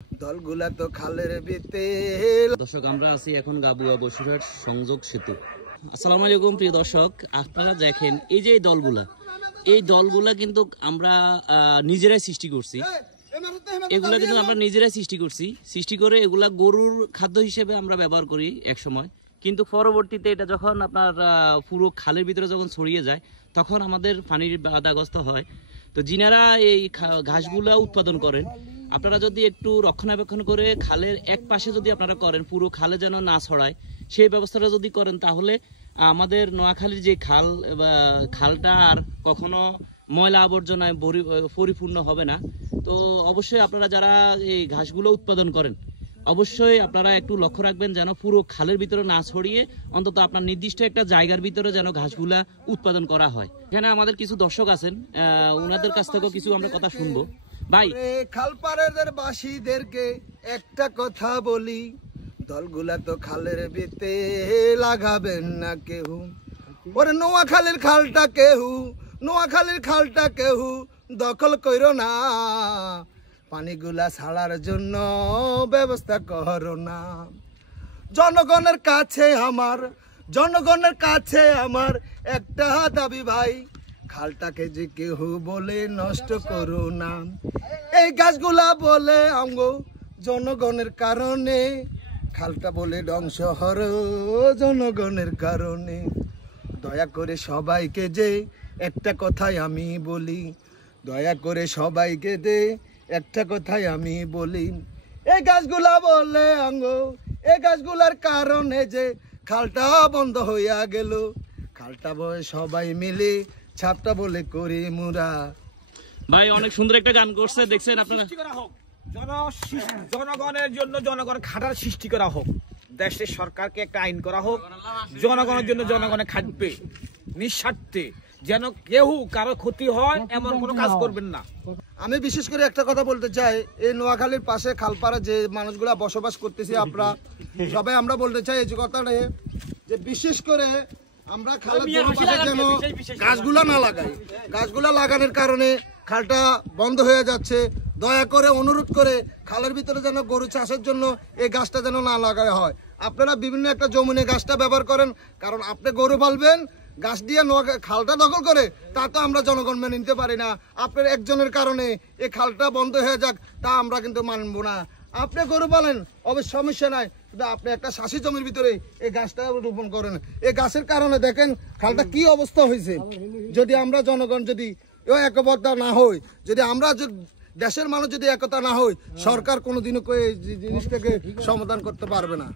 দলগুলা তো খালের ভিতে। দর্শক, আমরা আছি এখন গাবুয়া বসিরহাট সংযোগ সেতু। আসসালামু আলাইকুম প্রিয় দর্শক, আপনারা দেখেন এই যে এই দলগুলা কিন্তু আমরা নিজেরাই সৃষ্টি করছি। এগুলা কিন্তু আমরা নিজেরাই সৃষ্টি করে এগুলা গরুর খাদ্য হিসেবে আমরা ব্যবহার করি এক সময়, কিন্তু পরবর্তীতে এটা যখন আপনার পুরো খালের ভিতরে যখন ছড়িয়ে যায় তখন আমাদের পানির বাধাগ্রস্ত হয়। তো যিনারা এই ঘাসগুলা উৎপাদন করেন, আপনারা যদি একটু রক্ষণাবেক্ষণ করে খালের এক পাশে যদি আপনারা করেন, পুরো খালে যেন না ছড়ায় সেই ব্যবস্থাটা যদি করেন, তাহলে আমাদের নোয়াখালীর যে খালটা আর কখনো ময়লা আবর্জনায় পরিপূর্ণ হবে না। তো অবশ্যই আপনারা যারা এই ঘাসগুলো উৎপাদন করেন, অবশ্যই আপনারা একটু লক্ষ্য রাখবেন যেন পুরো খালের ভিতরে না ছড়িয়ে অন্তত আপনার নির্দিষ্ট একটা জায়গার ভিতরে যেন ঘাসগুলা উৎপাদন করা হয়। এখানে আমাদের কিছু দর্শক আছেন, ওনাদের কাছ থেকেও কিছু আমরা কথা শুনবো। ভাই, খালপাড়ের বাসীদেরকে একটা কথা বলি, দলগুলা তো খালের ভিতে লাগাবেন না কেউ। ওরে নোয়াখালীর খালটা কেউ দখল কইরো না, পানিগুলা ছাড়ার জন্য ব্যবস্থা করো না। জনগণের কাছে আমার একটা দাবি ভাই, খালটাকে যে কেউ বলে নষ্ট করো না। এই গাছগুলা বলে আমগো জনগণের কারণে, খালটা বলে ধ্বংস হরো জনগণের কারণে। দয়া করে সবাইকে যে একটা কথাই আমি বলি, এই গাছগুলা বলে এই গাছগুলার কারণে যে খালটা বন্ধ হইয়া গেল। খালটা বলে সবাই মিলে ছাপটা বলে করি মুরা। ভাই অনেক সুন্দর একটা গান করছে, দেখছেন আপনারা। জনগণের জন্য জনগণ খাটার সৃষ্টি করা হোক, দেশের সরকারকে একটা আইন করা হোক, জনগণের জন্য জনগণে খাটবে নিঃস্বার্থে, যেন কেউ কারো ক্ষতি হয় এমন কোনো কাজ করবেন না। আমি বিশেষ করে একটা কথা বলতে চাই, এই নোয়াখালীর পাশে খালপাড়া যে মানুষগুলা বসবাস করতেছি আমরা বলতে চাই এই যে কথাটা, যে বিশেষ করে আমরা খালের পাশে যেন গাছগুলা না লাগাই। গাছগুলা লাগানোর কারণে খালটা বন্ধ হয়ে যাচ্ছে। দয়া করে অনুরোধ করে খালের ভিতরে যেন গরু চাষের জন্য এই গাছটা যেন না লাগাই হয়। আপনারা বিভিন্ন একটা জমিনে গাছটা ব্যবহার করেন, কারণ আপনি গরু পালবেন, গাছ দিয়ে খালটা দখল করে তা তো আমরা জনগণ মেনে নিতে পারি না। আপনার একজনের কারণে এই খালটা বন্ধ হয়ে যাক তা আমরা কিন্তু মানব না। আপনি গরু পালেন অবশ্য সমস্যা নাই, কিন্তু আপনি একটা চাষি জমির ভিতরে এই গাছটা রোপণ করেন। এই গাছের কারণে দেখেন খালটা কি অবস্থা হয়েছে। যদি আমরা জনগণ যদি একবদ্ধ না হই, যদি আমরা দেশের মানুষ যদি একতা না হই, সরকার কোনোদিনও এই জিনিসটাকে সমাধান করতে পারবে না।